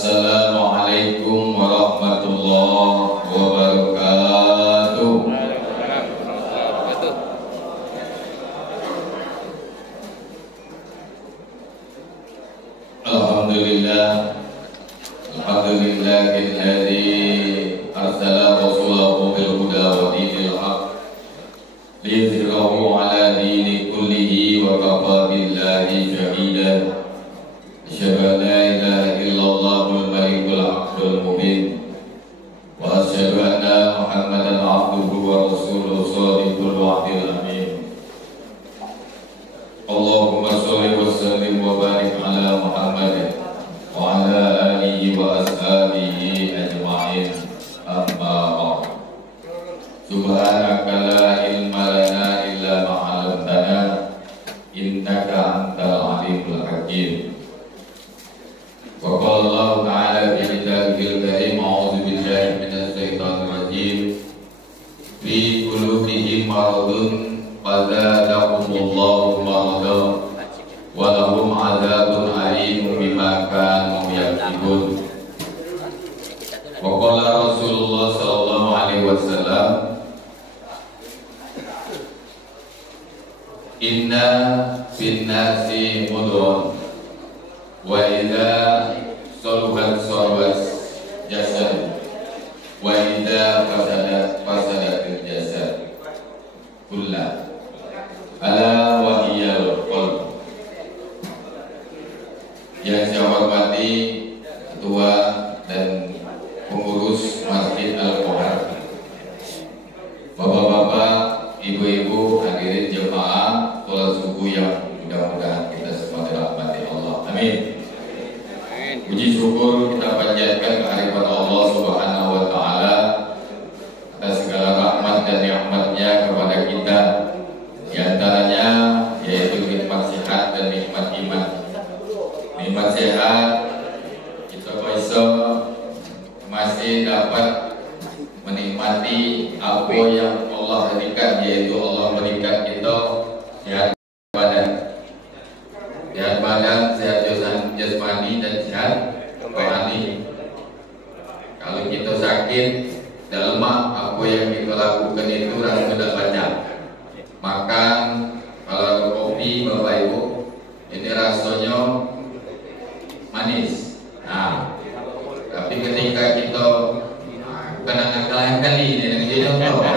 Assalamualaikum warahmatullahi wabarakatuh. Alhamdulillah, alhamdulillahilladzi arsala rasulahu bil huda wa dinil haq liyuzhirahu ala dini kullihi wa kafa billahi shahidan. Asyhadu an la ilaha illallahul malikul haqqul mubin wa asyhadu anna Muhammadan abduhu wa rasuluhu shadiqul wa'dil amin. Allahumma sholli wa sallim wa barik ala Muhammad wa ala alihi wa ashabihi ajma'in. Amma ba'd. Subhanaka la ilma lana illa ma 'allamtana innaka antal alimul hakim. Wa qala Allah ta'ala fi kitabihil karim, a'udzu billahi minasy syaithanir rajim. Fi qulubihim maradun fazadahumullahu maradan wa lahum 'adzabun alim bima kanu yaksibun. Wa qala Rasulullah sallallahu alaihi wasallam, inna fin nasi mudghah wa idza saluhat saluhat jasad wa idza fasadat jasad kullah ala wa hiyal qalb. Yang saya hormati ketua dan pengurus Masjid Al-Qohar, bapak-bapak, ibu-ibu, hadirin jemaah sholat subuh yang mudah-mudahan kita semua dirahmati Allah. Amin. Puji syukur kita panjatkan kehadiran Allah Subhanahu wa taala atas segala rahmat dan nikmat-Nya kepada kita. Di antaranya yaitu nikmat sehat dan nikmat iman. Nikmat sehat kita bisa masih dapat menikmati apa yang Allah berikan, yaitu Allah berikan kita sehat badan, sehat jasmani dan sehat rohani. Kalau kita sakit dan lemah, apa yang kita lakukan itu rasa tidak banyak. Makan, kalau kopi Bapak Ibu, ini rasanya manis. Nah, tapi ketika kita bukan anak kalian kali ini yang jadi contoh.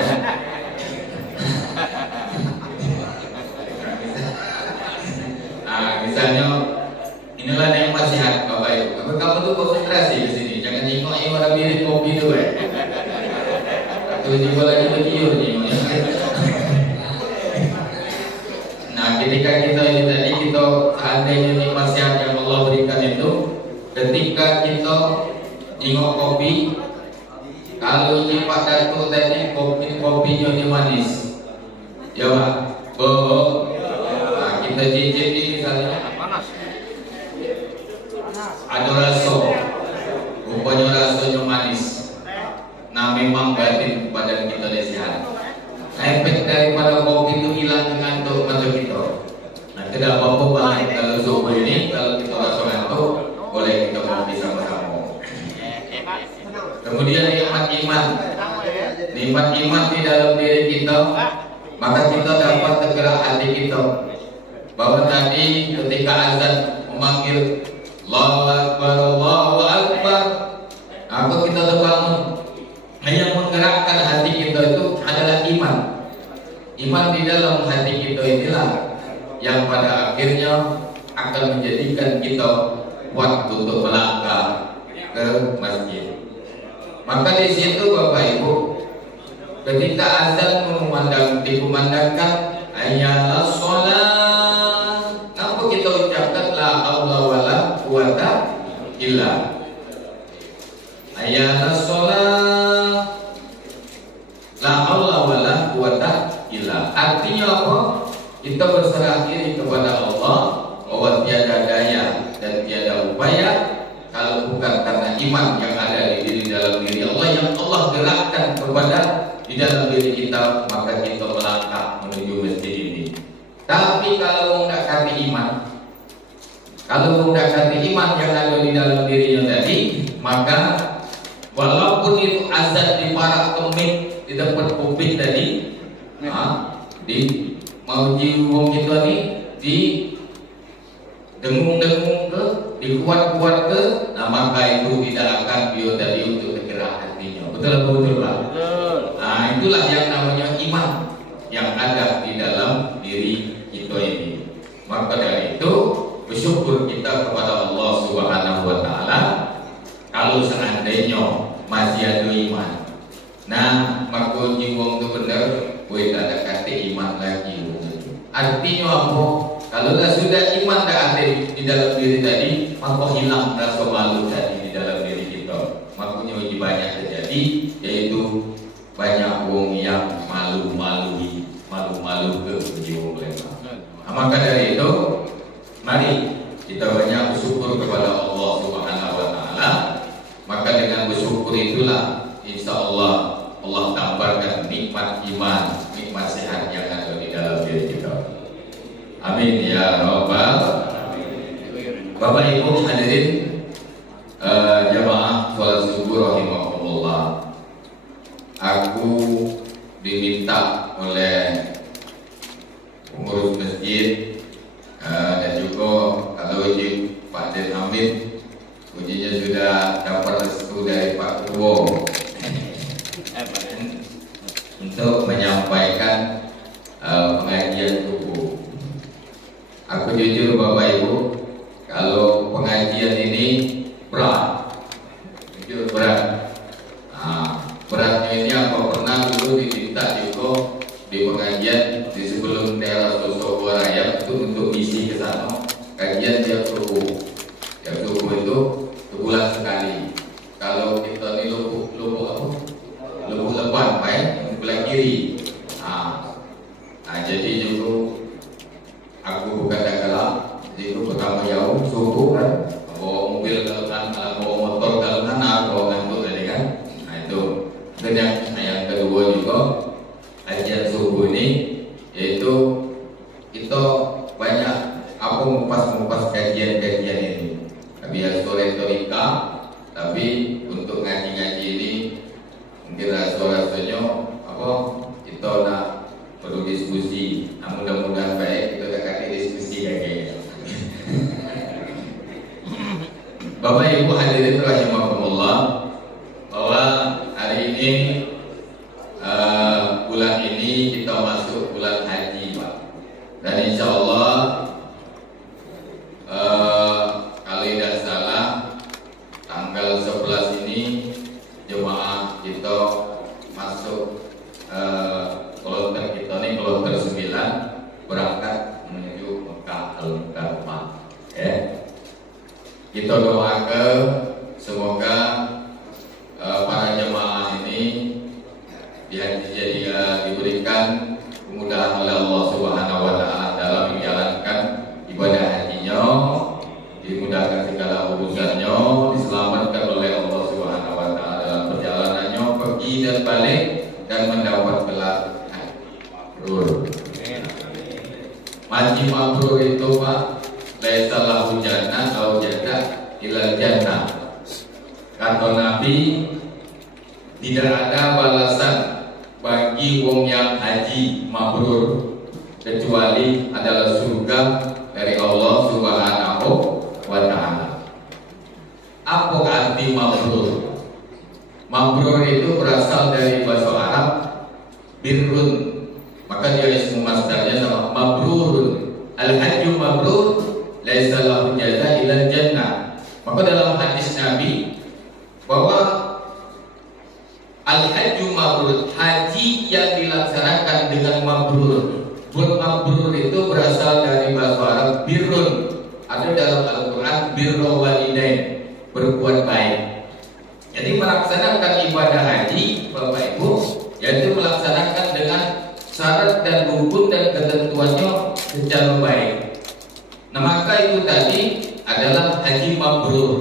Nah, misalnya inilah yang masih sehat Bapak Ibu. Tapi kamu tuh konsentrasi di sini, jangan nyingok orang mirip kopi itu Atau juga lagi berkiur nyingoknya. Nah, ketika kita ini tadi kita seandainya nikmat sehat yang Allah berikan itu, ketika kita nyingok kopi, kalau ini Pak Dato tadi kopinya ini manis, ya Pak, nah, kita cicip ini misalnya panas, ada rasa, rupanya rasanya manis. Nah, memang batin badan kita sehat. Efek daripada kopi itu hilang dengan ngantuk mata kita. Nah, tidak apa-apa Pak, kalau subuh ini kalau kita rasa ngantuk, boleh kita kopi sama-sama. Kemudian nikmat iman. Nikmat iman di dalam diri kita, maka kita dapat tergerak hati kita. Bahwa tadi ketika azan memanggil Allahu Akbar, Allahu Akbar, maka kita terbangun. Yang menggerakkan hati kita itu adalah iman. Iman di dalam hati kita inilah yang pada akhirnya akan menjadikan kita kuat untuk melangkah ke masjid. Maka di situ Bapak Ibu, ketika azan dikumandangkan ayat sholat, apa kita ucapkan la haula wala quwata illa ayat sholat, la haula wala quwata illa. Artinya apa? Kita berserah diri kepada Allah bahwa tiada daya dan tiada upaya kalau bukan karena iman yang ada di dalam diri Allah, yang Allah gerakkan kepada di dalam diri kita, maka kita melangkah menuju masjid ini. Tapi kalau enggak kami iman, Kalau mendekati iman yang ada di dalam dirinya tadi, maka walaupun itu azan di para kemit di tempat publik tadi, di mau jiwong kita ni di dengung-dengung ke, dikuat-kuat ke, nah maka itu tidak akan bio tadi untuk tergerak hatinya. Betul Pak? Betul. Nah itulah yang namanya iman yang ada di dalam diri kita ini. Maka dari itu bersyukur kita kepada Allah Subhanahu wa Ta'ala kalau seandainya masih ada iman. Nah, maka jiwong itu benar, boleh tak ada kata iman lagi. Artinya apa? Kalau sudah iman tak ada di dalam diri tadi, maka hilang rasa malu tadi di dalam diri kita. Makanya banyak terjadi, yaitu banyak wong yang malu-malu ke jiwong mereka. Maka dari itu, mari kita banyak bersyukur kepada Allah Subhanahu wa Ta'ala. Maka dengan bersyukur itulah insya Allah Allah tambahkan nikmat iman, nikmat sehat yang ada di dalam diri kita. Amin ya Rabbal. Bapak Ibu hadirin jamaah sholat subuh rahimahumullah. Aku diminta oleh pengurus masjid dan juga kalau uji Pak Den Hamid, ujinya sudah dapat restu dari Pak Ketua untuk menyampaikan pengajian subuh. Aku jujur Bapak Ibu, kalau pengajian ini berat, jujur berat. Beratnya ini apa pernah dulu diminta juga di pengajian di sebelum daerah Sosok Raya itu untuk misi ke sana kajian tiap subuh. Tiap subuh itu sebulan sekali. Kalau kita ini lubuk leban baik sebelah kiri. Jadi juga aku bukan galak. Jadi itu pertama jauh subuh kan. Bawa mobil kalau kan, bawa motor kalau kan, bawa ngantuk tadi kan. Nah itu. Dan yang kedua juga kajian subuh ini yaitu kita banyak apa mengupas kajian-kajian ini. Biasa retorika, tapi untuk ngaji-ngaji ini mungkin rasanya apa kita nak perlu diskusi. Nah, mudah-mudahan baik kita akan diskusi kayaknya. Bapak Ibu hadirin rahimakumullah, bahwa hari ini bulan ini kita masuk bulan haji Pak. Dan insya Allah kalau tidak salah tanggal 11 ini jemaah kita masuk kloter kita ini kloter 9 berangkat menuju Mekah Al-Mukarramah. Kita doakan semoga para jemaah ini diberikan kemudahan oleh Allah Subhanahu wa Ta'ala dalam menjalankan ibadah hajinya, dimudahkan segala urusannya, diselamatkan oleh Allah Subhanahu wa Ta'ala dalam perjalanannya pergi dan balik dan mendapat gelar mabrur. Haji mabrur itu Pak, laisa lahu jannah atau jannah ilal jannah. Kata Nabi, tidak ada balasan bagi wong yang haji mabrur kecuali adalah surga dari Allah Subhanahu wa Ta'ala. Apa arti mabrur? Mabrur itu berasal dari bahasa Arab birrun, maka dia ismu masdarnya sama mabrurun. Al-hajju mabrur laisa lahu jazaa illa jannah. Maka dalam hadis Nabi bahwa al-hajju mabrur, haji yang dilaksanakan dengan mabrur. Buat mabrur itu berasal dari bahasa Arab birrun. Ada dalam Al-Quran birru walidain, berbuat baik. Jadi melaksanakan ibadah haji Bapak Ibu, yaitu melaksanakan dengan syarat dan rukun dan ketentuannya secara baik. Nah maka itu tadi adalah haji mabrur.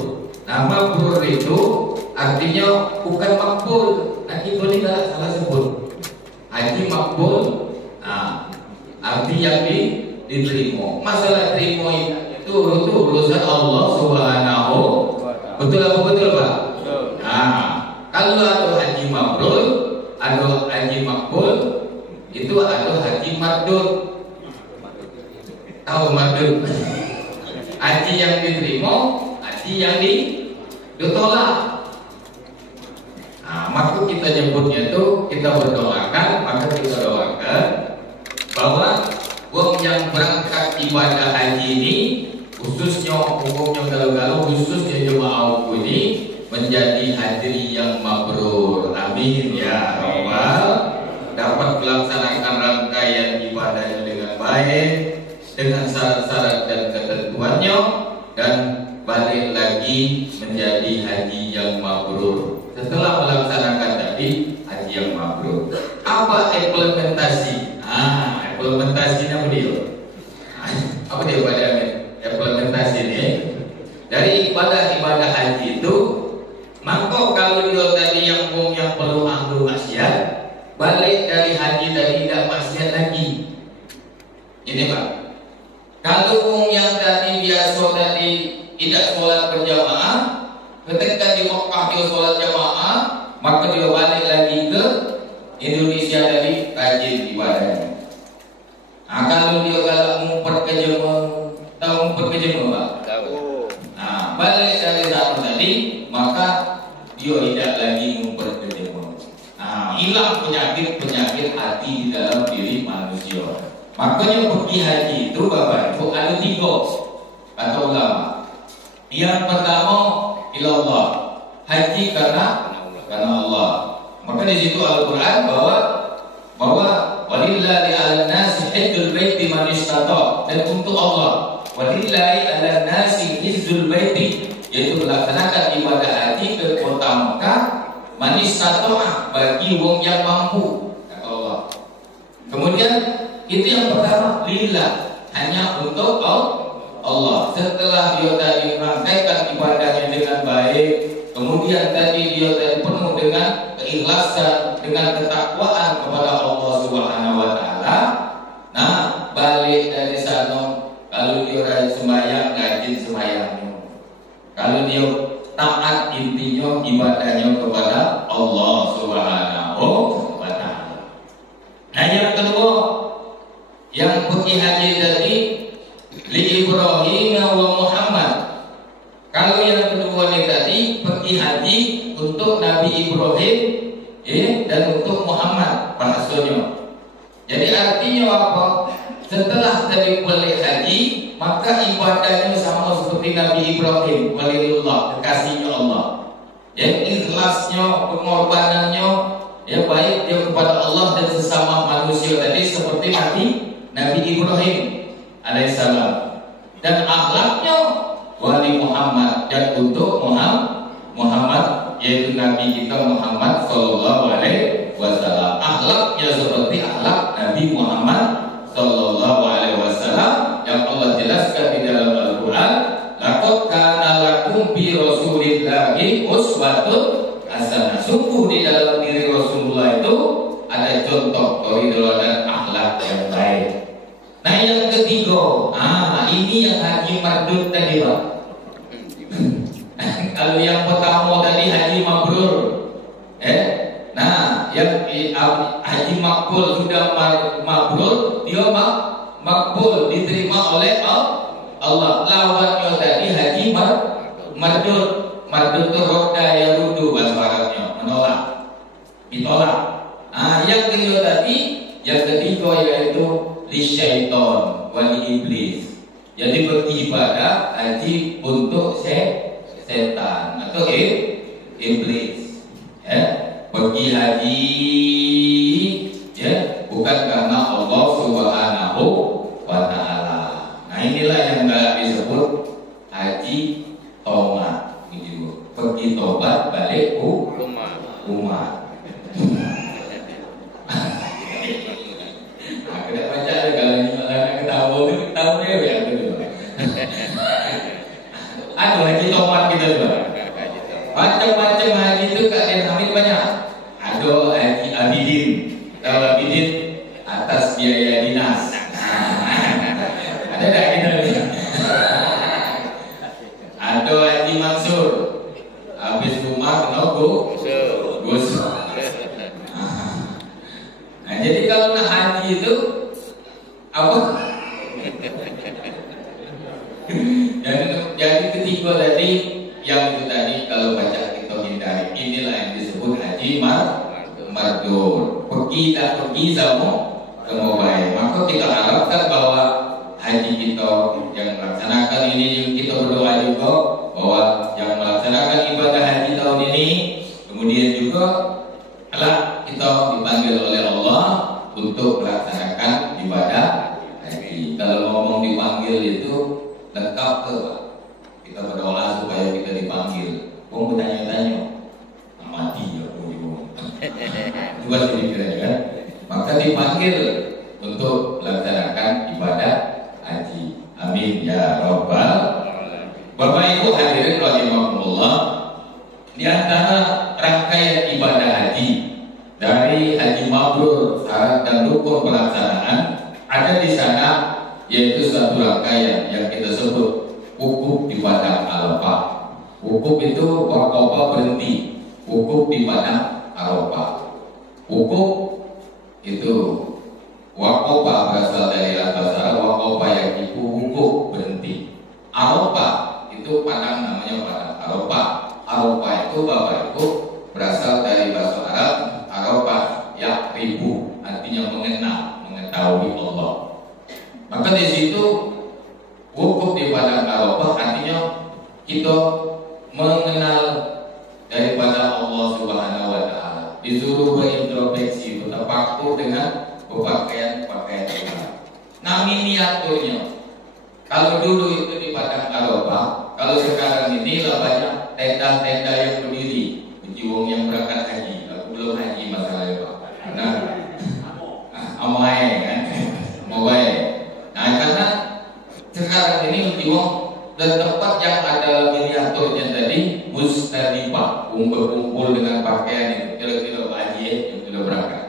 Nah mabrur itu artinya bukan makbul. Haji boleh tidak salah sebut. Haji makbul, nah arti yang diterima. Masalah terima itu urusan Allah Subhanahu. Betul apa betul Pak? Nah, kalau ada haji mabrur, ada haji makbul, itu ada haji mardud. Tahu mardud? Haji yang diterima, haji yang ditolak. Nah, maka kita nyebutnya itu, kita berdoakan, maka kita doakan bahwa wong yang berangkat ibadah haji ini, khususnya hukumnya kalau khususnya jemaah ini menjadi hadiri yang mabrur. Amin ya rabbal, dapat melaksanakan rangkaian ibadahnya dengan baik, dengan syarat-syarat dan ketentuannya, dan balik lagi menjadi haji yang mabrur setelah melaksanakan tadi haji yang mabrur. Apa implementasi? Implementasinya beliau. Apa dia pada implementasi ini? Dari ibadah haji itu, maka kalau dia tadi yang perlu ahlu maksiat, balik dari haji tadi tidak maksiat lagi. Ini Pak. Kalau yang tadi biasa tadi tidak sholat berjamaah, ketika di Mekah dia sholat jamaah, maka dia balik lagi ke Indonesia tadi rajin ibadahnya. Nah, kalau dia ngumpet ke Jemaah, tahu ngumpet ke Jemaah Pak? Tahu. Nah, balik dari sana tadi, maka dia tidak lagi ngumpet ke Jemaah. Nah, hilang penyakit hati di dalam diri manusia. Makanya pergi haji itu Bapak Ibu ada 3 kata ulama. Yang pertama ilallah, haji karena Allah. Maka di situ Al-Qur'an bahwa walillahi 'alan nasi hajjul baiti man istata, dan untuk Allah walillahi 'alan nasi hajjul baiti, yaitu melaksanakan ibadah haji ke kota Mekah man istata, bagi wong yang mampu kata Allah. Kemudian itu yang pertama, lillah, hanya untuk Allah. Setelah dia tadi merangkaikan ibadahnya dengan baik, kemudian tadi dia tadi penuh dengan keikhlasan, dengan ketakwaan kepada Allah Subhanahu wa taala. Nah, balik dari sana, kalau dia rajin sembahyang, rajin sembahyangnya. Kalau dia taat, intinya ibadahnya kepada Allah Subhanahu wa taala. Nah, yang kedua, yang pergi haji tadi li Ibrahim wa Muhammad. Kalau yang kedua ini tadi pergi haji untuk Nabi Ibrahim dan untuk Muhammad bahasanya. Jadi artinya apa? Setelah tadi balik haji, maka ibadahnya sama seperti Nabi Ibrahim, walilullah, kekasihnya Allah. Yang ikhlasnya, pengorbanannya, ya baik dia kepada Allah dan sesama manusia tadi seperti Nabi Ibrahim alaihissalam, dan akhlaknya wali Muhammad, dan untuk Muhammad yaitu Nabi kita Muhammad sallallahu alaihi wasallam. Akhlaknya seperti akhlak Nabi Muhammad sallallahu alaihi wasallam yang Allah jelaskan di dalam Al-Qur'an, laqad kana lakum bi rasulillahi uswatun hasanah. Sungguh di dalam diri Rasulullah itu ada contoh dan akhlak yang baik. Nah, yang ketiga, ini yang haji mardud tadi Pak. Kalau yang pertama tadi haji mabrur, nah yang haji makbul sudah mabrur, dia makbul diterima oleh Allah. Lawannya tadi haji mardud. Mardud itu roda yang rudu bahasa Arabnya, menolak, ditolak. Yang kedua tadi, yang ketiga yaitu lisyaiton wali iblis. Jadi beribadah haji untuk setan atau iblis. Pergi haji bukan karena Allah Subhanahu wa taala. Nah, inilah yang disebut haji tomat. Pergi tobat balik umat. Tidak baca kalau ini malah ketawa deh ya. Ada haji tomat gitu loh. Macam-macam haji itu kalian ambil banyak. Ada haji abidin. Kalau abidin atas biaya dinas. Ada tak kita? Haji Mansur. Habis rumah kena Gus. Nah, jadi kalau nak haji itu apa? Jadi ketiga tadi yang itu tadi kalau baca kita hindari, inilah yang disebut haji mardur. Pergi tak pergi sama baik. Maka kita harapkan bahwa haji kita yang melaksanakan ini, kita berdoa juga bahwa yang melaksanakan ibadah haji tahun ini, kemudian juga telah kita dipanggil oleh Allah untuk melaksanakan ibadah haji. Kalau ngomong dipanggil itu lengkap ke Pak? Kita berdoa supaya kita dipanggil. Kau bertanya-tanya, mati ya coba sedikit kan? Maka dipanggil untuk melaksanakan ibadah haji. Amin ya Rabbal. Bapak Ibu hadirin rahimakumullah, di antara rangkaian ibadah haji dari haji mabrur, syarat dan rukun pelaksanaan ada di sana, yaitu satu rangkaian yang kita sebut wukuf di padang Arafah. Wukuf itu waqafa berhenti, wukuf di padang Arafah. Wukuf itu waqafa berasal dari bahasa Arab, waqafa yang itu wukuf berhenti. Arafah itu padang, namanya padang Arafah. Arafah itu Bapak Ibu berasal dari bahasa Arab Arafah ya ribu, artinya mengenal, mengetahui Allah. Maka di situ wukuf di padang Arafah artinya kita mengenal daripada Allah Subhanahu wa Ta'ala, disuruh berintrospeksi, bertafakur dengan pakaian kita. Nah, miniaturnya, kalau dulu itu di padang Arafah, kalau sekarang ini lah banyak tenda-tenda yang berdiri. Wong yang berangkat haji, aku belum haji masalahnya Pak. Karena amai kan, amai. Nah, karena sekarang ini wong dan tempat yang ada miniaturnya tadi Musdalifah, kumpul dengan pakaian itu kira-kira haji yang sudah berangkat.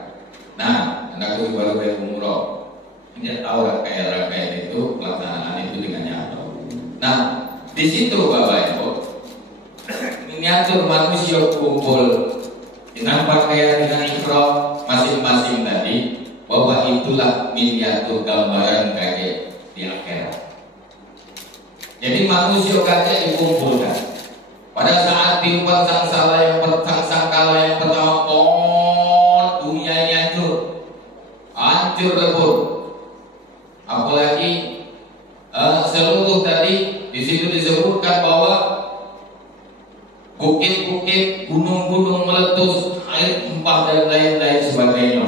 Nah, anakku baru bayar umroh, dia tahu rangkaian itu, pelaksanaan itu dengan nyata. Nah, di situ Bapak Ibu, miniatur manusia kumpul dengan pakaian dengan ikhram masing-masing tadi, bahwa itulah miniatur gambaran kakek di akhirat. Jadi manusia kakek dikumpulkan pada saat tiupan sangkala yang pertama, dunia ini hancur lebur. Apalagi seluruh tadi di situ disebutkan bahwa bukit-bukit, gunung-gunung meletus, air tumpah dan lain-lain sebagainya.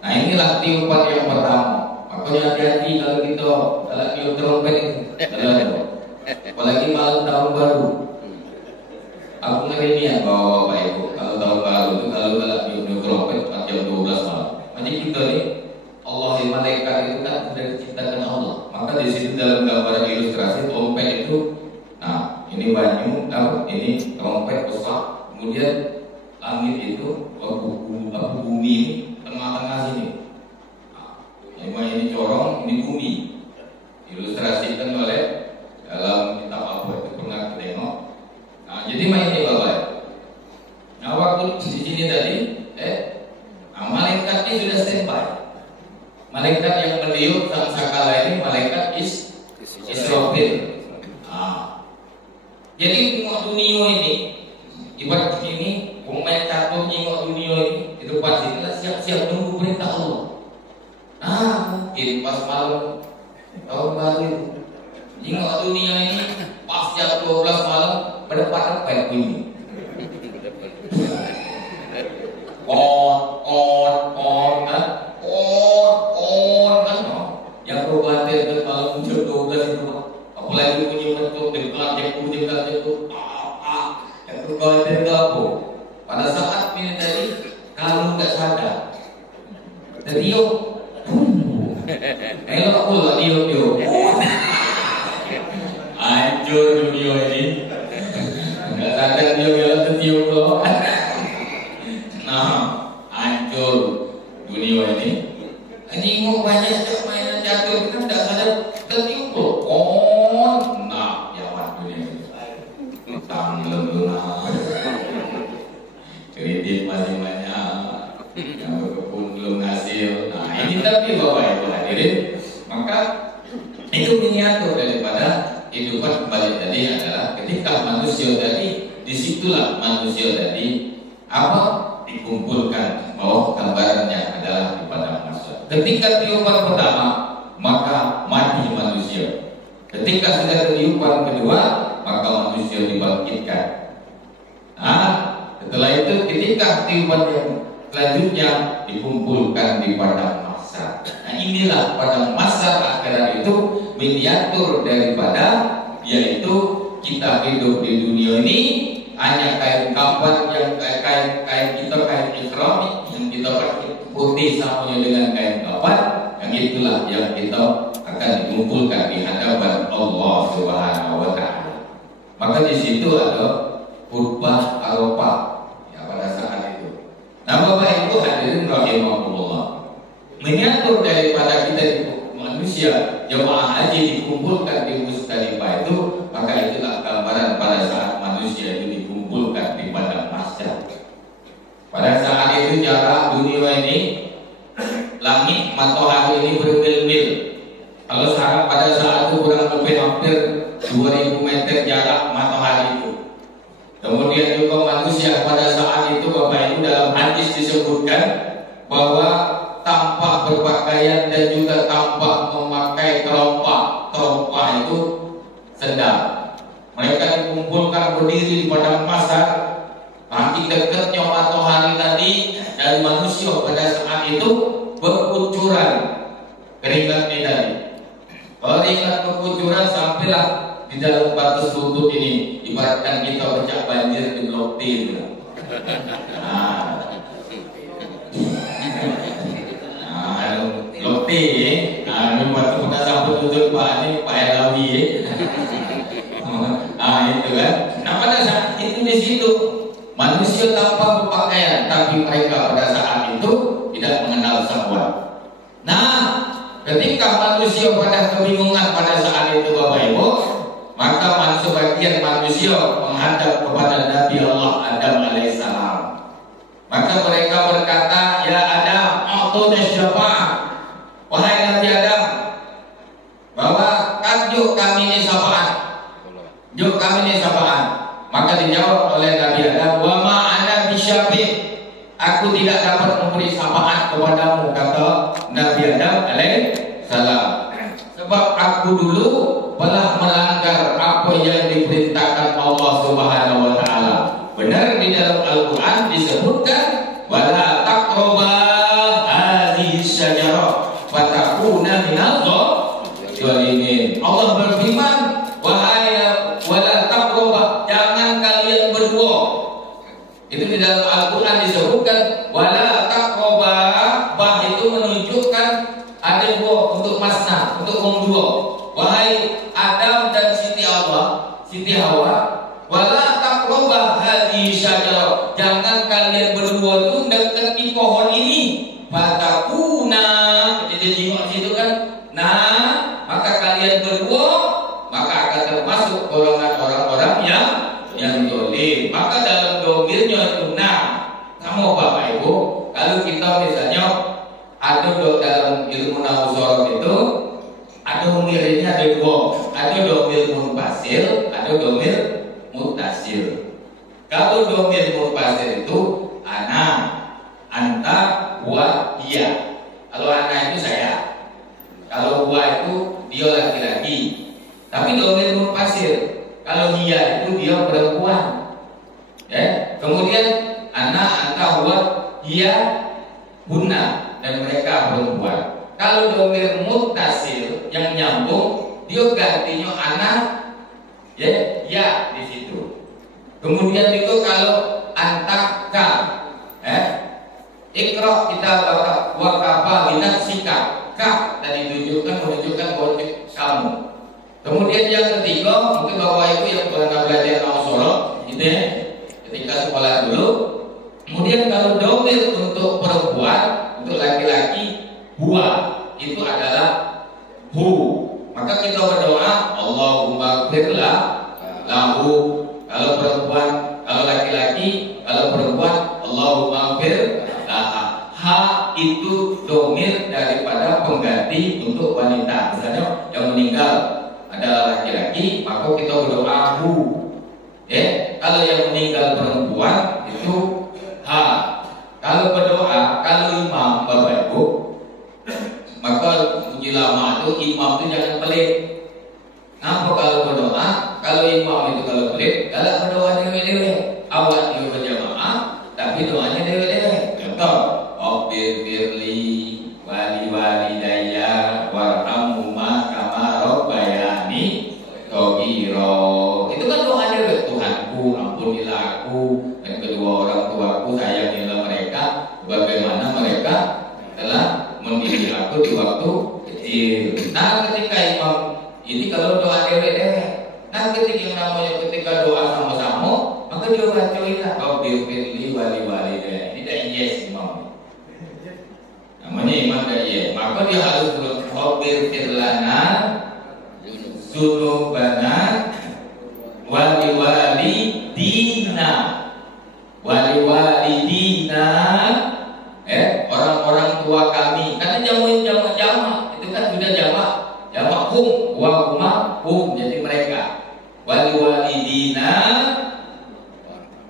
Nah, inilah tiupan yang pertama. Makanya hati-hati kalau kita tiup trompet itu. Apalagi malam tahun baru. Aku ngeri niat bawa Bapak Ibu kalau tahun baru itu kalau tiup trompet jam 12 malam. Macam kita nih, Allah di malaikat itu kan sudah diciptakan Allah. Maka di situ dalam gambaran ilustrasi trompet itu, nah ini banyu, ini trompet besar, kemudian langit itu bumi tengah-tengah sini. Nah, ini corong, ini bumi. Ilustrasikan oleh dalam kitab apa itu pernah kita tengok. Nah, jadi ini Bapak. Nah, waktu di sini tadi, malaikat ini sudah standby. Malaikat yang meniup sangkala ini malaikat Israfil. Jadi tengok dunia ini, ibarat ini pemain catur tengok dunia ini di depan sini lah siap-siap nunggu perintah Allah. Mungkin pas malam tahun baru tengok dunia ini pas jam 12 malam berdepan-depan bunyi. Yang berbatin ke malam jam 12 itu, apalagi bunyi betul dekat jatuh yang berbatin ke apa? Pada saat ini tadi kalau nggak sadar, tadi elok pula tiup hancur dunia ini, nggak sadar dia tertiup loh. Nah, hancur dunia ini. Ini mau banyak mainan catur kan tidak sadar tertiup loh. Nah, ya dunia ini. kehidupan kembali tadi adalah ketika manusia tadi, disitulah manusia tadi apa dikumpulkan, bahwa gambarannya adalah di padang mahsyar. Ketika tiupan pertama, maka mati manusia. Ketika sudah tiupan kedua, maka manusia dibangkitkan. Nah, setelah itu ketika tiupan yang selanjutnya dikumpulkan di padang mahsyar. Nah, inilah padang mahsyar akhirat itu miniatur daripada, yaitu kita hidup di dunia ini hanya kain kapan yang kain kita kain ikhram yang kita pakai putih samanya dengan kain kapan, yang itulah yang kita akan dikumpulkan di hadapan Allah Subhanahu wa taala. Maka di situ ada khutbah Arafah ya pada saat itu. Nah, Bapak Ibu hadirin rahimahullah, menyatur daripada kita manusia jemaah haji dikumpulkan di Muzdalifah itu, maka itulah gambaran pada saat manusia itu dikumpulkan di padang mahsyar. Pada saat itu jarak dunia ini, langit matahari ini bermil-mil. Kalau sekarang pada saat itu kurang lebih hampir 2000 meter jarak matahari itu. Kemudian juga manusia pada saat itu, Bapak Ibu, dalam hadis disebutkan bahwa tanpa berpakaian dan juga tanpa memakai terompah. Terompah itu sendal. Mereka dikumpulkan berdiri di padang mahsyar. Nanti dekatnya matahari tadi dari manusia pada saat itu berkucuran keringatnya tadi. Keringat berkucuran sampailah di dalam batas lutut ini. Ibaratkan kita pecah banjir di Blok T. Blok T ya. Ini waktu kita sampai tutup Pak Elawi ya. Itu kan. Nah, pada saat itu di situ manusia tanpa berpakaian, tapi mereka pada saat itu tidak mengenal syahwat. Nah, ketika manusia pada kebingungan pada saat itu, Bapak Ibu, maka sebagian manusia menghadap kepada Nabi Allah Adam alaihissalam. Maka mereka berkata, ya Adam, a'tuna syafa'ah. Wahai Nabi Adam, bahwa juk kami ini syafaat. Juk kami ini syafaat. Maka dijawab oleh Nabi Adam, wa ma ana bisyafi'. Aku tidak dapat memberi syafaat kepadamu, kata Nabi Adam alaihissalam. Sebab aku dulu telah melanggar apa yang diperintahkan Allah Subhanahu wa taala. Benar di dalam Al-Qur'an disebutkan wala taqrabu hadhihi syajarah fatakuna minadh dhalimin. Allah berfirman, wahai wala taqrabu, jangan kalian berdua. Itu di dalam Al-Qur'an disebutkan wala taqrabu, bah itu menunjukkan ada dua untuk masna, untuk dua. Wahai Adam dan Siti Hawa, wala taqrabu hadhihi syajarah, jangan kalian berdua itu mendekati pohon ini. Fatakuna, jadi jengok situ kan. Nah, maka kalian berdua maka akan termasuk golongan orang-orang yang zalim. Maka dalam domirnya itu sama Bapak Ibu, kalau kita misalnya ada dalam ilmu nahwu sorof itu ada domirnya ada dua, ada domir munfasil, ada domir muttasil. Kalau domir munfasil itu ana, anta, huwa, dia. Kalau ana itu saya, kalau huwa itu dia laki-laki. Tapi domir munfasil, kalau dia itu dia perempuan. Ya, kemudian ana, anta, huwa, dia, hunna, dan mereka perempuan. Kalau domir muttasil yang nyambung, dia gantinya anak, ya di situ. Kemudian itu kalau antaka, ikra kita wakafa binafsika, ka tadi menunjukkan bahwa kamu. Kemudian yang ketiga, mungkin Bapak Ibu yang pernah belajar nausoro, gitu ya, ketika sekolah dulu. Kemudian kalau domir untuk perempuan, untuk laki-laki, huwa itu adalah hu. Maka kita berdoa Allahumma gfirlah lahu. Kalau perempuan, kalau laki-laki, kalau perempuan Allahumma gfirlah. Ha itu domir daripada pengganti untuk wanita. Misalnya yang meninggal, ada adalah laki-laki, maka kita berdoa hu. Ya, kalau yang meninggal perempuan itu ha. Kalau berdoa, kalau imam Bapak Ibu, maka uji lama itu imam itu jangan pelit. Apa kalau berdoa? Kalau imam itu kalau pelit, kalau berdoa dewe-dewe, awak juga berjamaah, tapi doanya dewe-dewe. Contoh, Obbir firli wali walidayya warhamhuma kama rabbayani shaghira. Itu kan doa dewe, Tuhanku ampunilah aku dan kedua orang tuaku, sayangilah mereka bagaimana mereka telah mendidik aku di waktu kecil. Nah, ketika imam ini kalau doa dewe-dewe, nah ketika yang namanya ketika doa sama-sama, maka dia bacain Obbir firli wali walidayya. Ini dah yes imam. Namanya imam dah yes. Maka dia harus Obbir firlana dzunubana wali walidina. Wali walidina, orang-orang tua kami. Karena jamak itu kan sudah jamak hum wa huma hum, jadi mereka. Wali walidina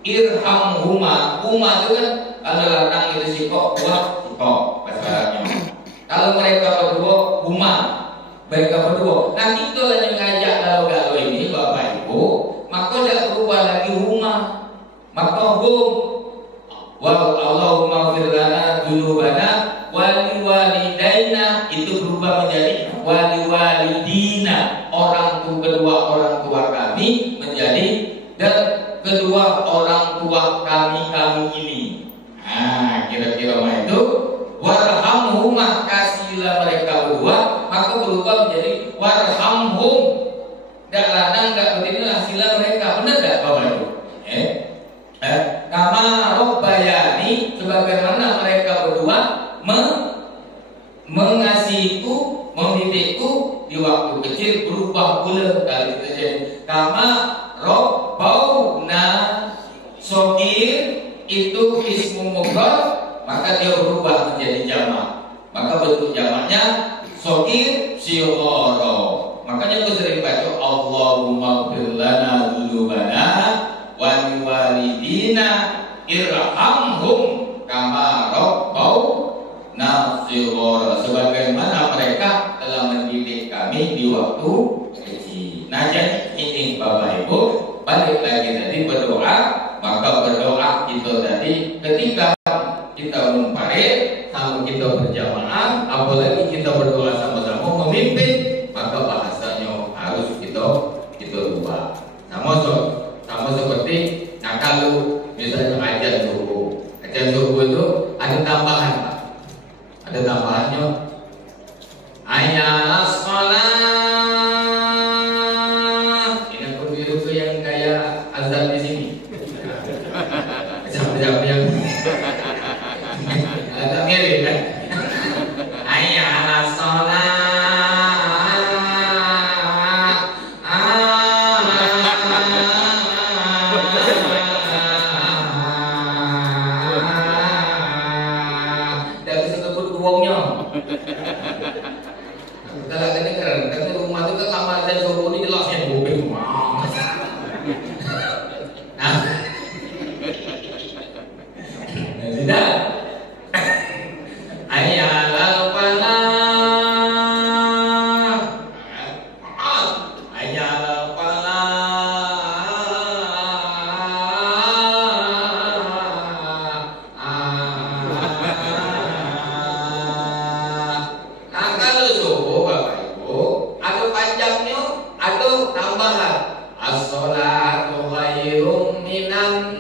irhamhuma. Huma itu kan kalau lanang itu sikok, wa sikok bahasa Arabnya. Kalau mereka berdua huma, mereka berdua. Nah kita yang ngajak galau-galau ini Bapak Ibu, maka tidak berubah lagi huma, maka hum. Wa Allahumma fir lana dzunubana wali walidaina, itu berubah menjadi wali walidina, kedua orang tua kami menjadi dan kedua orang tua kami ini. Nah, kira-kira itu warhamhuma, kasihlah mereka berdua, maka berubah menjadi warhamhum. Enggak lanang enggak betina, kasihlah mereka. Benar enggak Bapak Ibu? Kama rabbayani, sebagaimana mereka berdua mengasihiku, mendidikku di waktu kecil, berubah pula kali itu jadi kama rabbauna. Shogir itu ismu mufrad, maka dia berubah menjadi jamak, maka bentuk jamaknya shogir shighara. Makanya aku sering baca Allahumma fir lana dzunubana wali walidina irhamhum kama rabbauna shighara, sebagaimana mereka telah mendidik kami di waktu kecil. Nah, jadi ini Bapak Ibu, balik lagi tadi berdoa, maka berdoa itu tadi ketika kita munfarid sama kita berjamaah, apalagi kita berdoa sama-sama memimpin, maka bahasanya harus kita ubah. Sama seperti, nah kalau misalnya ajan subuh itu ada tambahan, Pak. Ada tambahannya. Hayya shalah. Ini aku biru tuh yang kayak azan di sini. Siapa yang agak mirip kan? Hayya shalah. Kalau kedengeran, karena rumah itu kan kamar dan suruh ini jelas yang bobek. Nah, tidak. Ayalal falah, ayalal as-sholatu khairum minan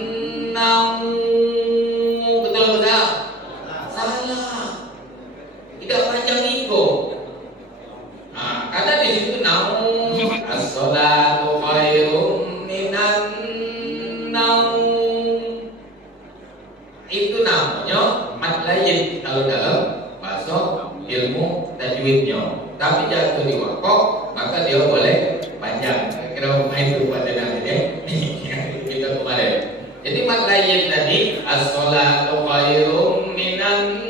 naum. Betul betul? Salah. Tidak panjang itu. Nah, karena di situ naum. As-sholatu khairum minan naum. Itu namanya mat lain kalau dalam bahasa ilmu tajwidnya. Tapi jangan diwakaf, maka dia boleh panjang. Kira itu pada nanti kita kemarin. Jadi mat lain tadi as-sholatu khairum minan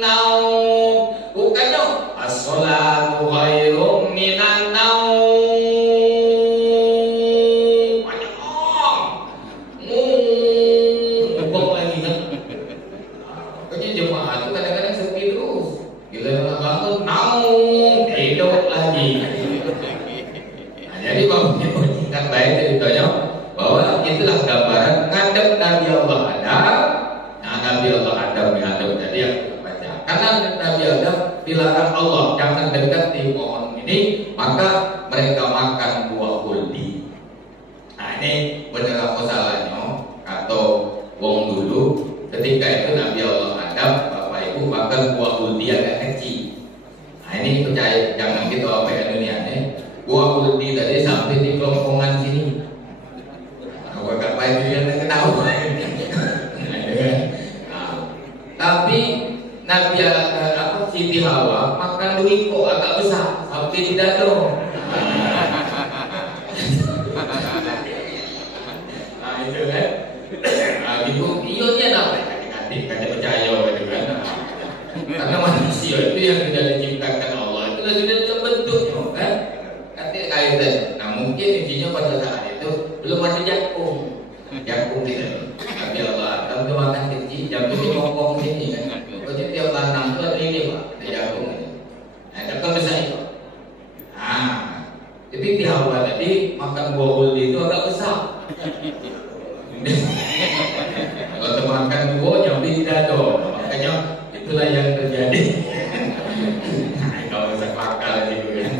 naum. Bukan dong as-sholatu khairum minan naum. gitu kan. Gitu, iya dia namanya adik-adik, kada percaya gitu kan. Karena manusia itu yang sudah diciptakan Allah itu sudah terbentuk kan. Nanti kaitan. Nah mungkin intinya pada saat itu belum ada jakung gitu. Tapi Allah tahu makan kecil, jam itu ngomong sini kan. Jadi tiap lanang itu ada ini pak, ada jakung. Nah jakung bisa itu. Nah, jadi di awal tadi makan buah uldi itu agak besar. Kalau termakan buah nyambi di dado, makanya itulah yang terjadi. Kalau bisa pakal gitu kan.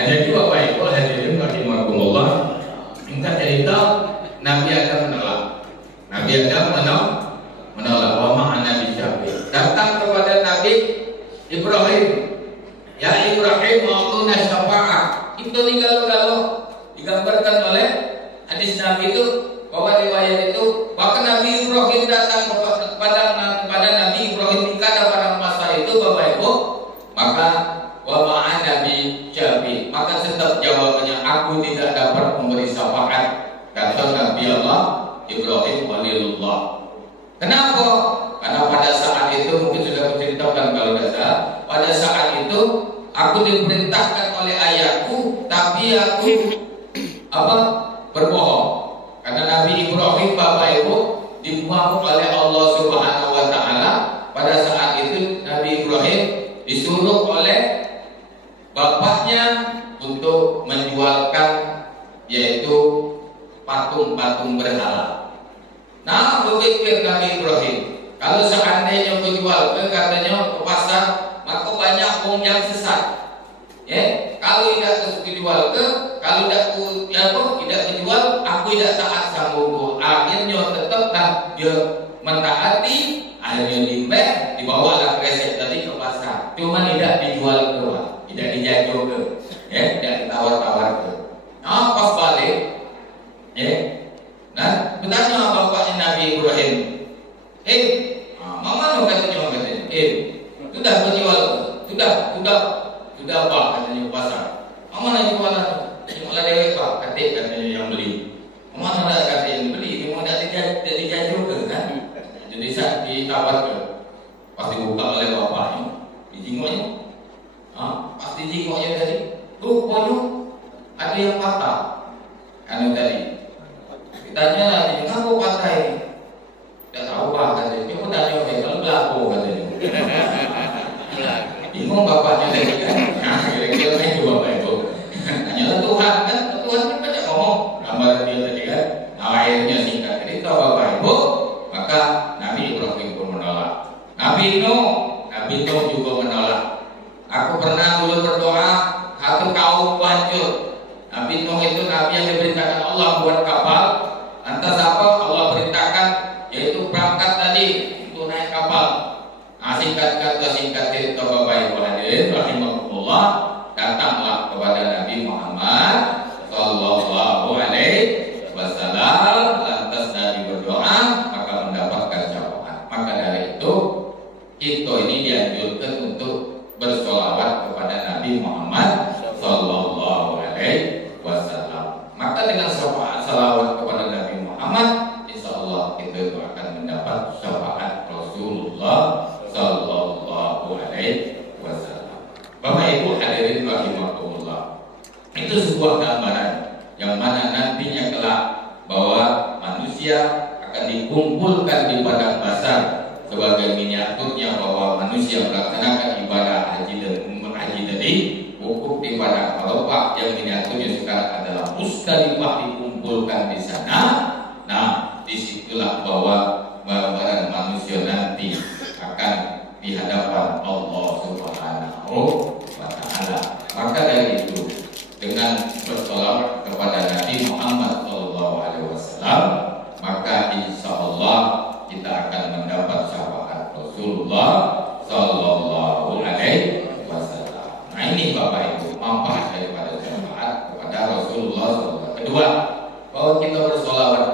Jadi Bapak Ibu hadirin rahimakumullah, kita cerita Nabi Adam menolak. Nabi Adam menolak wa ma'ana bisyabih. Datang kepada Nabi Ibrahim. Ya Ibrahim ma'tuna syafa'ah. Itu kalau digambarkan oleh hadis Nabi itu bahwa riwayat itu bahkan Nabi Ibrahim datang kepada Nabi Ibrahim pada masa itu Bapak Ibu, maka wa ma'ana bisyabih. Maka tetap jawabannya aku tidak dapat memberi syafaat, kata Nabi Allah Ibrahim walilullah. Kenapa? Karena pada saat itu mungkin sudah menceritakan kalau tidak, pada saat itu aku diperintahkan oleh ayahku, tapi aku berbohong. Karena Nabi Ibrahim Bapak Ibu dibuang oleh Allah Subhanahu Wa Taala. Pada saat itu Nabi Ibrahim disuruh oleh bapaknya untuk menjualkan yaitu patung-patung berhala. Nah, berpikir Nabi Ibrahim, kalau seandainya menjual katanya ke pasar, maka banyak orang yang sesat. Ya, kalau tidak dijual kalau tidak dijual, aku tidak taat sama Allah. Akhirnya tetaplah dia mentaati, akhirnya limbah, dibawalah kresek tadi ke pasar. Cuma tidak dijual ke, tidak dijajo ke, ya, tidak ditawar-tawar ke. Nah, pas balik, ya. Nah, bertanya bapaknya Nabi Ibrahim, mama katanya, sudah menjual, sudah apa katanya ke pasar. Mama nak jualan, jualan dewe pak, katanya yang beli. Mama nak kata yang beli, dia mau tidak dijajo ke kan? Jadi saat ditawar ke, pasti buka oleh bapaknya, dijingoknya, pasti jingoknya tadi, rupanya ada yang patah, anu tadi. Ditanya lagi, kenapa patah ini? Tidak tahu pak katanya, cuma tanya kalau berlaku katanya. Bingung bapaknya tadi kan? Nah kira-kira itu bapak itu. Hanya Tuhan kan, Tuhan kan banyak ngomong. Gambar dia tadi kan, akhirnya singkat cerita bapak ibu, maka Nabi Ibrahim pun menolak. Nabi Nuh juga menolak. Aku pernah dulu berdoa, satu kaum hancur. Nabi Nuh itu Nabi yang diperintahkan Allah buat kapal. Lantas apa? Allah perintahkan yaitu berangkat tadi untuk naik kapal. Singkat cerita Bapak Ibu hadirin rahimahullah, datanglah kepada Nabi Muhammad sallallahu alaihi wasallam, lantas Nabi berdoa maka mendapatkan syafaat. Maka dari itu kita ini dianjurkan untuk bersolawat kepada Nabi Muhammad sallallahu alaihi wasallam. Maka dengan syafaat salawat kepada Nabi Muhammad, insya Allah kita akan mendapat syafaat Rasulullah sallallahu alaihi wasallam. Bapak Ibu hadirin rahimakumullah, itu sebuah gambaran yang mana nantinya kelak bahwa manusia akan dikumpulkan di padang mahsyar sebagai miniaturnya bahwa manusia melaksanakan ibadah haji dan umrah haji tadi wukuf di padang Arafah yang miniaturnya sekarang adalah Musdalifah dikumpulkan di sana. Nah, disitulah bahwa gambaran manusia nanti akan di hadapan Allah Subhanahu wa Ta'ala. Maka dari itu dengan bersolawat kepada Nabi Muhammad SAW, maka insya Allah kita akan mendapat syafaat Rasulullah Sallallahu Alaihi Wasallam. Nah ini Bapak Ibu manfaat daripada syafaat kepada Rasulullah SAW. Kedua, bahwa kita bersolawat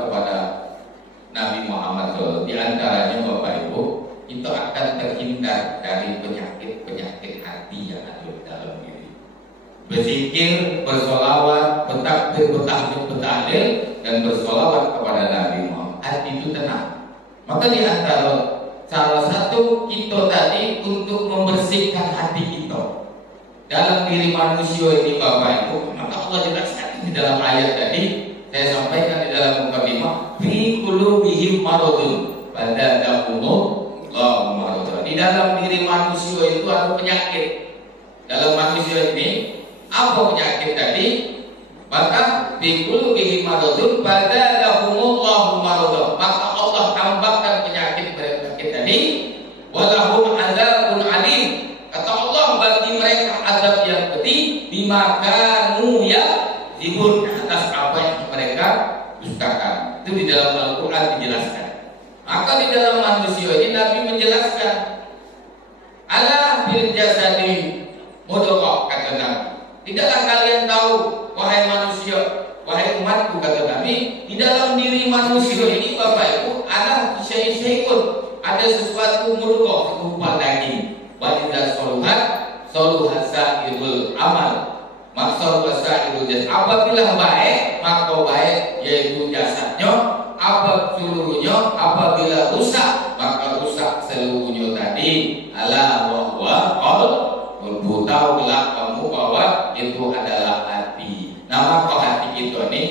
berzikir, bersolawat, bertakbir, bertahmid, bertahlil, dan bersolawat kepada Nabi Muhammad. Hati itu tenang. Maka di antara salah satu kita tadi untuk membersihkan hati kita dalam diri manusia ini Bapak Ibu, maka Allah jelaskan di dalam ayat tadi. Saya sampaikan di dalam mukadimah, fi qulubihim maradun fazadahumullahu maradan. Di dalam diri manusia itu ada penyakit. Dalam manusia ini apa penyakit tadi? Maka fi qulubihim maradun fazadahumullahu maradan. Maka Allah tambahkan penyakit tadi. Walahum adzabun alim. Kata Allah, bagi mereka azab yang pedih bima kanu yazibun, atas apa yang mereka dustakan. Itu di dalam Al-Quran dijelaskan. Maka di dalam manusia ini Nabi menjelaskan, ala bil jasadi mudghah, kata Nabi. Tidaklah kalian tahu wahai manusia, wahai umatku, kata Nabi, di dalam diri manusia ini Bapak Ibu ada syai'un, ada sesuatu mudghah berupa daging. Wa idza soluhat sa'irul amal. Maksud bahasa itu jasad, apabila baik maka baik yaitu jasadnya, apa seluruhnya, apabila rusak maka rusak seluruhnya tadi. Ala wahwa qalbu, tahu kelak kamu bahwa itu adalah hati. Nama kau hati kita ini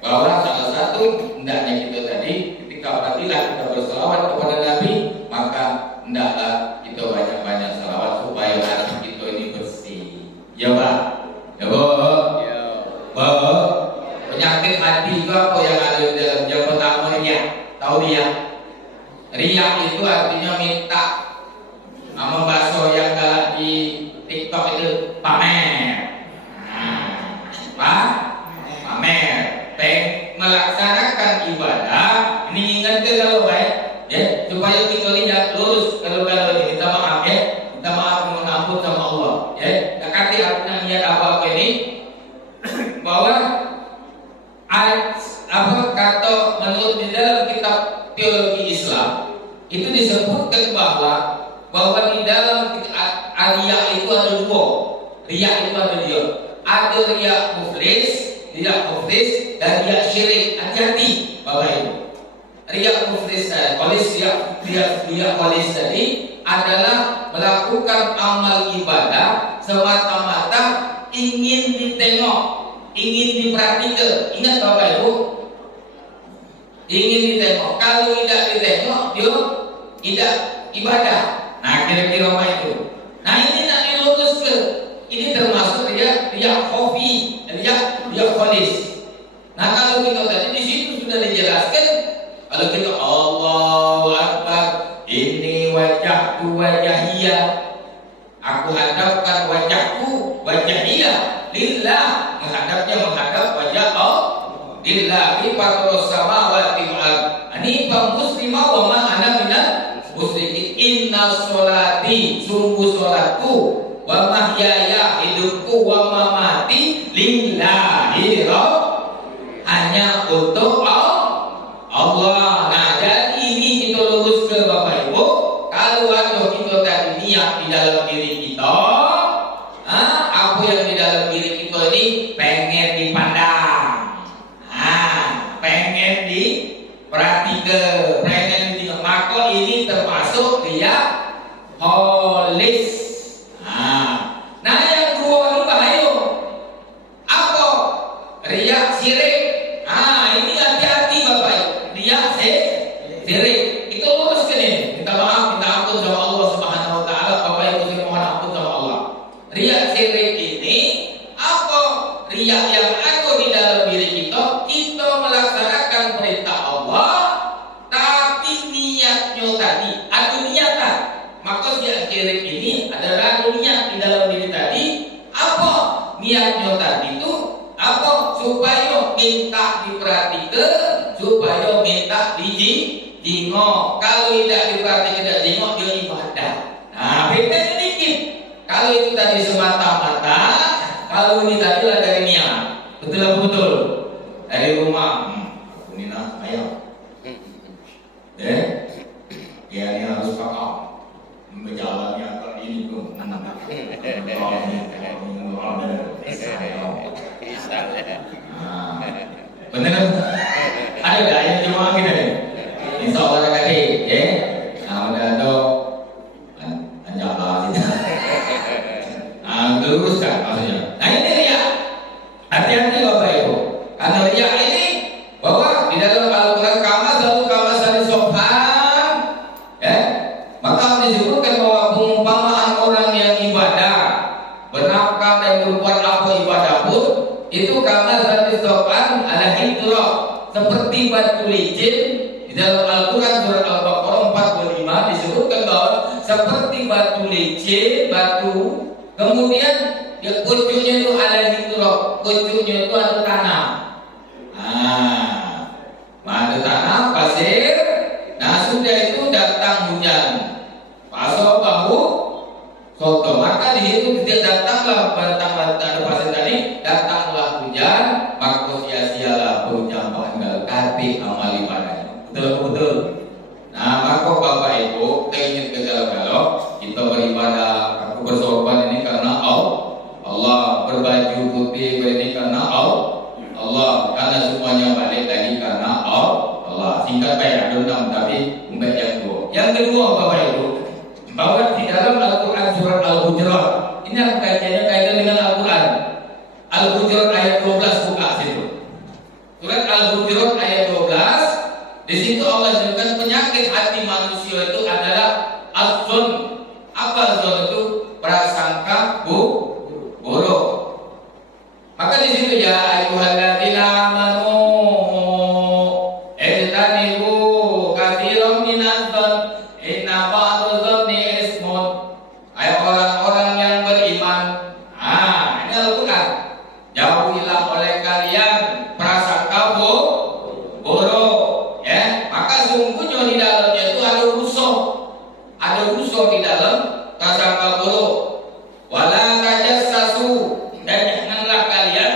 bahwa salah satu hendaknya kita tadi ketika apabila kita berselawat kepada Nabi, maka hendaklah kita banyak-banyak selawat supaya hati kita ini bersih. Ya Pak. Ya Boh, Boh, penyakit hati itu apa yang ada di dalam? Yang pertama riak, tahu riak? Riak itu artinya minta. Nama bahasa yang galak di TikTok itu pamer. Apa? Pamer. Melaksanakan ibadah. Ini ingatkan kalau baik, ya, supaya kita lihat lurus. Kalau ini minta maaf ya, minta maaf, mohon ampun sama Allah, ya. Nanti aku niat apa ini bahwa apa kata menurut di dalam kitab teologi Islam itu disebutkan bahwa di dalam riya itu ada dua. Riya itu ada dua. Ada riya muflis dan riya syirik. Hati-hati Bapak Ibu. Riya muflis riya khalis tadi adalah melakukan amal ibadah semata-mata ingin ditengok, ingin diperhatikan. Ingat Bapak Ibu, ingin ditengok. Kalau tidak ditengok, dia tidak ibadah. Nah, kira-kira apa itu? Nah, ini nak dilurus ke. Ini termasuk dia khofi, dia khalis. Nah, kalau kita tadi di situ sudah dijelaskan, kalau kita Allahu Akbar, ini wajahku wajahiyah, aku hadapkan wajahku wajahiyah lillah, menghadap wajah Allah lillahi fatrus samawati wal ard hanifan muslima wa ma ana minal musyrikin. Inna sholati, sungguh sholatku, wa mahyaya, hidupku, wa mamati lillahi rabb, hanya untuk Allah. Nah, jadi ini kita lurus ke Bapak Ibu. Kalau ada kita tadi niat di dalam diri kita, apa yang di dalam diri kita ini pengen dipandang, pengen diperhatikan, pengen ditengok, maka ini termasuk dia holis. Nah, yang kedua ini bahaya. Apa? Riya syirik. Ini hati-hati Bapak Ibu. Riya syirik. Itu lurus ke nih. Minta maaf, minta ampun sama Allah Subhanahu wa taala. Bapak Ibu saya mohon ampun sama Allah. Riya syirik ini apa? Riya yang ada di dalam diri kita melaksanakan perintah Allah, tapi niatnya tadi ada niatan. Maka riya syirik ini adalah niat di dalam diri tadi. Apa niatnya tadi itu? Apa? Supaya minta diperhatikan, supaya minta dijengok. Kalau tidak diperhatikan, tidak jengok, dia ibadah. Nah, beda sedikit. Kalau itu tadi semata-mata, kalau ini tadi lah dari niat. Betul apa betul? Dari rumah, ini nak ayam. Ya, ini harus kakak. Berjalannya kali ini tuh. Bener? Ada nggak yang cuma gitu? Insya Allah ada kaki, ya. Nah, udah ada anjala gitu. Luruskan maksudnya. Nah ini ya, hati-hati Bapak Ibu. Karena riya ini bahwa di dalam Al-Quran kama sari sopan, ya. Maka disebutkan bahwa perumpamaan orang yang ibadah, bernafkah dan berbuat apa ibadah pun itu kama sari sopan ada hidrok seperti batu licin. Di dalam Al-Quran surat Al-Baqarah 45 disebutkan bahwa seperti batu licin, batu. Kemudian ya, pucuknya itu ada hidrok, pucuknya itu ada tanah. Ada tanah, pasir. Nah sudah itu datang hujan. Pasok bahu, soto. Maka di situ tidak datanglah bantang-bantang ada pasir tadi, datanglah hujan. Maka sia-sialah pengucapan tapi amal ibadahnya. Betul. Nah maka Bapak Ibu, kita ingin kegalau-galau, kita beribadah, aku bersorban ini karena Allah, berbaju putih ini karena Allah, karena semuanya balik lagi karena Allah. Singkat baik, ada tapi umpet yang kedua. Yang kedua Bapak Ibu, bahwa di dalam Al-Quran surat Al-Hujurat, ini apa kaitannya dengan Al-Quran? Al-Hujurat ayat 12 buka situ. Surat Al-Hujurat ayat 12, di situ Allah sebutkan penyakit hati manusia itu adalah az-zon. Apa zon itu? Prasangka buruk. Maka di situ ya ayyuhalladzina amanu ijtanibu katsiran minadh-dhon inna ba'dadh-dhonni ismun. Hai orang-orang yang beriman. Ini Al-Quran. Jauhilah oleh kalian prasangka buruk. Ya, maka sungguhnya di dalamnya itu ada rusuh di dalam prasangka buruk. Wala tajassasu, dan janganlah kalian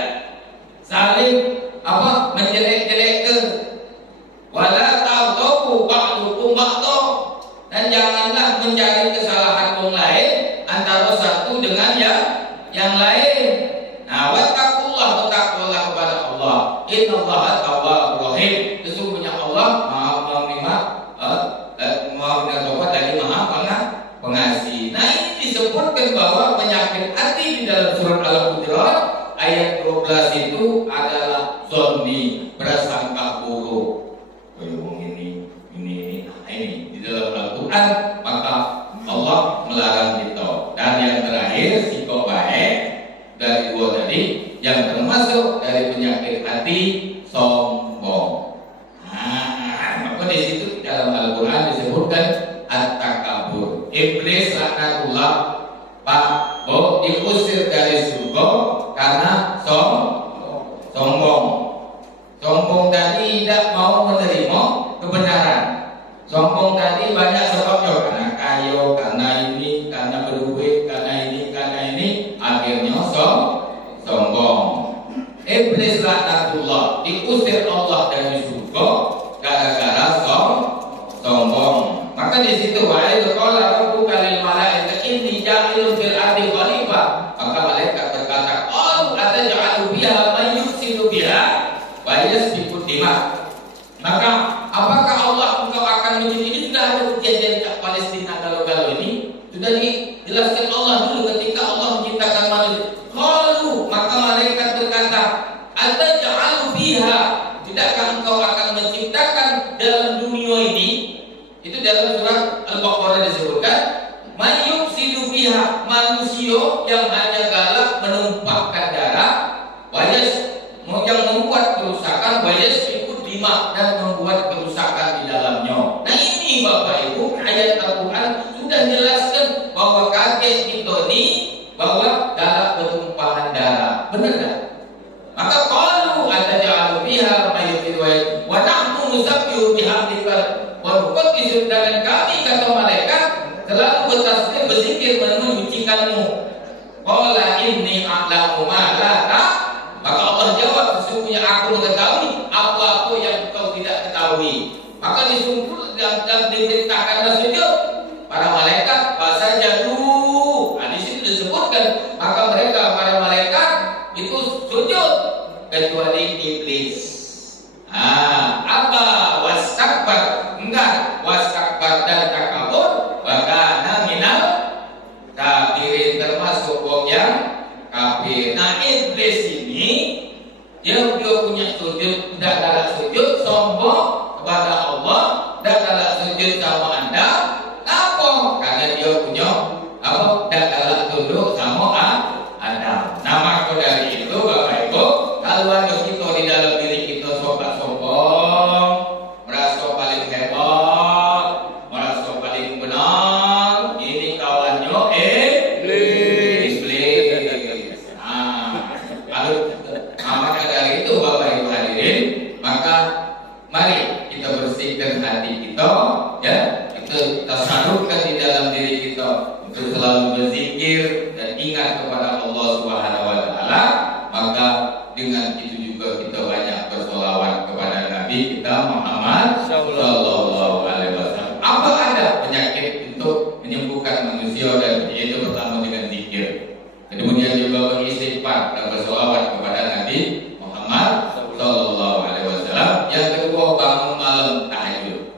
saling menjelek-jelekkan. Wala taghtabu ba'dukum ba'dha, dan janganlah mencari kesalahan orang lain antara satu dengan yang lain. Nah, wattaqullah, bertakwalah kepada Allah. Innallaha tawwabur rahim. Sesungguhnya Allah Maha menerima taubat lagi Maha pengasih. Nah, ini disebutkan bahwa penyakit hati di dalam surat Al-Hujurat ayat 12 itu adalah zonni, prasangka buruk. Ini di dalam Al-Quran, maka Allah melarang kita. Dan yang terakhir sikap baik dari dua tadi, yang termasuk dari penyakit hati sombong. Maka di situ dalam Al-Quran disebutkan at-takabur. Iblis laknatullah Pak diusir dari surga karena sombong. Sombong tadi tidak mau menerima kebenaran. Sombong tadi banyak sebabnya, karena kaya, karena ini, karena berduit, karena ini, akhirnya sombong. Iblis laknatullah diusir Allah dari surga gara-gara sombong. Maka di situ wahai qala rabbuka lil malaikati inni ja'ilun fil ardi khalifah. Maka malaikat berkata, "Qalu ataj'alu biha man yufsidu biha wa yasfiku dima." Maka apakah Allah engkau akan menjadi, ini sudah ada kejadian Palestina galau-galau ini sudah dijelaskan Allah dulu ketika Allah menciptakan manusia. Qalu, maka malaikat berkata, "Ataj'alu biha, tidakkah engkau akan menciptakan dalam dunia ini?" Itu dalam surat Al-Baqarah disebutkan, "Man yufsidu biha," manusia yang hanya galak menumpahkan darah, wayas yang membuat kerusakan, wayas ikut dima, dan membuat kerusakan di dalamnya. Nah ini Bapak Ibu, ayat Al-Quran sudah jelaskan bahwa kakek kita ini bahwa galak penumpahan darah. Benar tak? Maka qalu ataj'alu biha may yufsidu wa nahnu nusabbihu bihamdika wa nuqaddisu, dan kami kata malaikat selalu bertasbih berzikir menyucikanmu. Qala inni a'lamu ma la ta'. Maka Allah jawab, sesungguhnya aku mengetahui apa-apa yang engkau tidak ketahui. Maka disuruh dan diperintahkanlah sujud para malaikat bahasa jadu. Di situ disebutkan, maka mereka para malaikat itu sujud kecuali iblis. Apa wastakbar, enggak, wastakbar dan takabur, wakana minal kafirin, termasuk wong yang kafir. Nah, iblis ini dia punya sujud, tidak galak sujud sombong kepada Allah, tidak galak sujud sama Anda. Apa? Karena dia punya apa? Tidak galak tunduk sama Anda. Nah, maka dari itu Bapak Ibu, kalau ada kita di dalam diri kita sombong, merasa paling hebat, merasa paling benar, ini kawannya iblis. Maka dari itu Bapak Ibu hadirin, maka mari kita bersihkan hati kita, ya, kita sarungkan di dalam diri kita untuk selalu berzikir dan ingat kepada Allah Subhanahu wa taala. Maka dengan itu juga kita banyak bersolawat kepada Nabi kita Muhammad sallallahu alaihi wasallam. Apa ada penyakit untuk menyembuhkan manusia, dan yaitu pertama dengan zikir. Kemudian juga beristighfar dan bersolawat kepada Nabi Muhammad sallallahu alaihi wasallam. Yang kedua, bangun malam tahajud.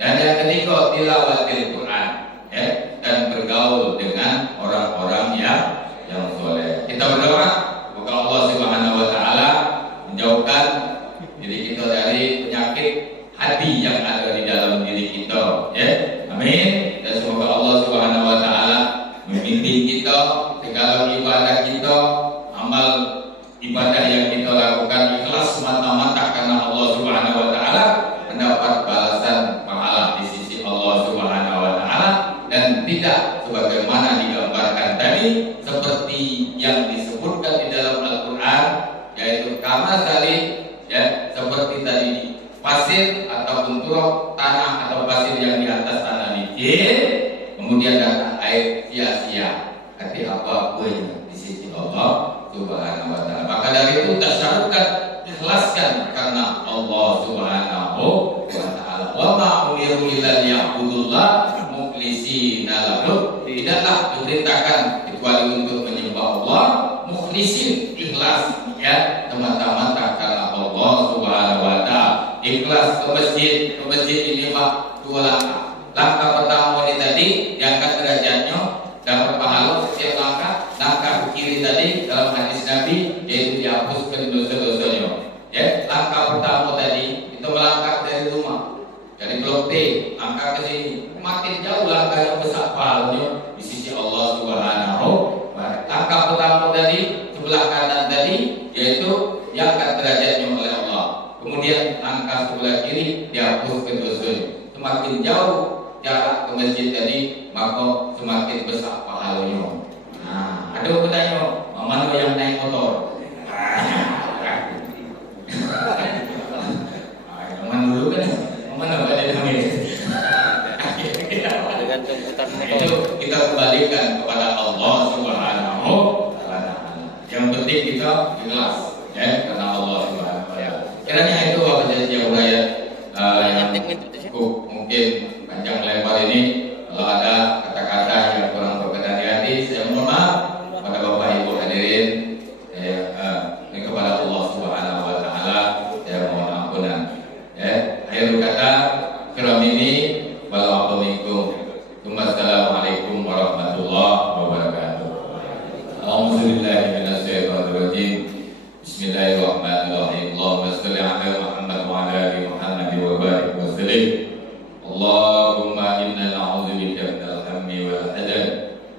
Dan yang ketiga, tilawatil Quran, ya, dan bergaul dengan orang-orang yang soleh. Kita berdoa semoga Allah Subhanahu wa taala menjauhkan diri kita dari penyakit hati yang ada di dalam diri kita, ya. Amin. Dan semoga Allah Subhanahu wa taala membimbing kita segala ibadah kita, amal ibadah yang kita lakukan ikhlas semata-mata karena Allah Subhanahu wa taala, mendapat balasan pahala di sisi Allah Subhanahu wa taala, dan tidak sebagaimana digambarkan tadi seperti yang disebutkan di dalam Al-Qur'an, yaitu kama salih, ya, seperti tadi pasir ataupun turuk tanah atau pasir yang di atas tanah licin, kemudian datang air sia-sia. Arti apapun di sisi Allah Subhanahu wa taala. Maka dari itu tasyarukan, ikhlaskan karena Allah Subhanahu wa taala. Wa ma umiru illa liya'budullah mukhlishina lahu. Tidaklah diperintahkan kecuali untuk menyembah Allah mukhlisin, ikhlas, ya, semata-mata karena Allah Subhanahu wa taala. Ikhlas ke masjid ini Pak, dua langkah. Langkah pertama ini tadi diangkat derajatnya, dapat pahala setiap langkah. Langkah kiri tadi dalam hadis Nabi, yaitu dihapuskan dosa-dosanya. Ya, langkah pertama tadi itu melangkah dari rumah, dari blok T, langkah ke sini. Makin jauh langkah yang besar pahalanya di sisi Allah Subhanahu wa taala. Langkah pertama tadi sebelah kanan tadi, yaitu diangkat derajatnya oleh Allah. Kemudian langkah sebelah kiri dihapuskan dosanya. Semakin jauh jarak ke masjid tadi, maka semakin besar pahalanya. Nah, ada bertanya, mana yang naik motor? Mana dulu kan? Mana ada namanya? Itu kita kembalikan kepada Allah Subhanahu wa taala. Yang penting kita ikhlas, ya, karena Allah Subhanahu wa taala. Kiranya itu apa janji uraya yang cukup mungkin panjang lebar ini. Kalau ada kata-kata yang kurang berkenan di hati, saya mohon maaf kepada Bapak Ibu hadirin. Ini kepada Allah Subhanahu wa taala saya mohon ampunan. Ya, akhir kata kiram ini wassalamualaikum warahmatullahi wabarakatuh. Alhamdulillah minasyaitonirrajim. Bismillahirrahmanirrahim. Allahumma shalli ala Muhammad wa ala ali Muhammad wa barik wa sallim. Allahumma inna na'udzubika minal hammi wal hazan,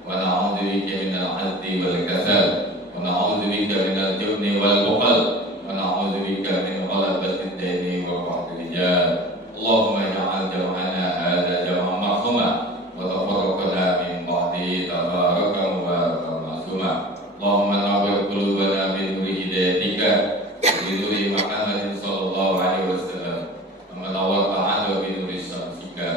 wa na'udzubika minal 'ajzi wal kasal, wa na'udzubika minal jubni wal bukhl, wa na'udzubika min ghalabatid daini wa qahri rijal. Allahumma ij'al jam'ana hadza jam'an marhuma wa tafarraqna min ba'di tabaraka mubarakan ma'suma. Allahumma nawwir qulubana bi nuri hidayatika wa bi nuri Muhammadin sallallahu alaihi wasallam, wa manawwir a'ana bi nuri syamsika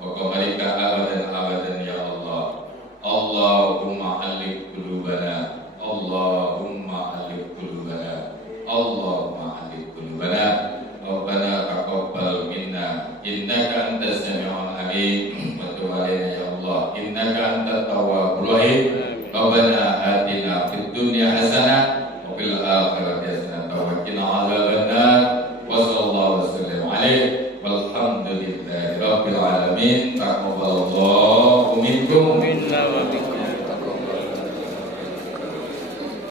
wa qamarika abadan abadan ya Allah. Allahumma alif qulubana, Allahumma alif qulubana, Allahumma alif qulubana. Rabbana taqabbal minna innaka antas sami'ul alim wa tub 'alaina ya Allah innaka antat tawwabur rahim. Rabbana atina fid dunya hasanah wa fil akhirati hasanah wa qina adzabannar. Wa sallallahu wasallam alaihi walhamdulillahi rabbil alamin. Taqabbalallah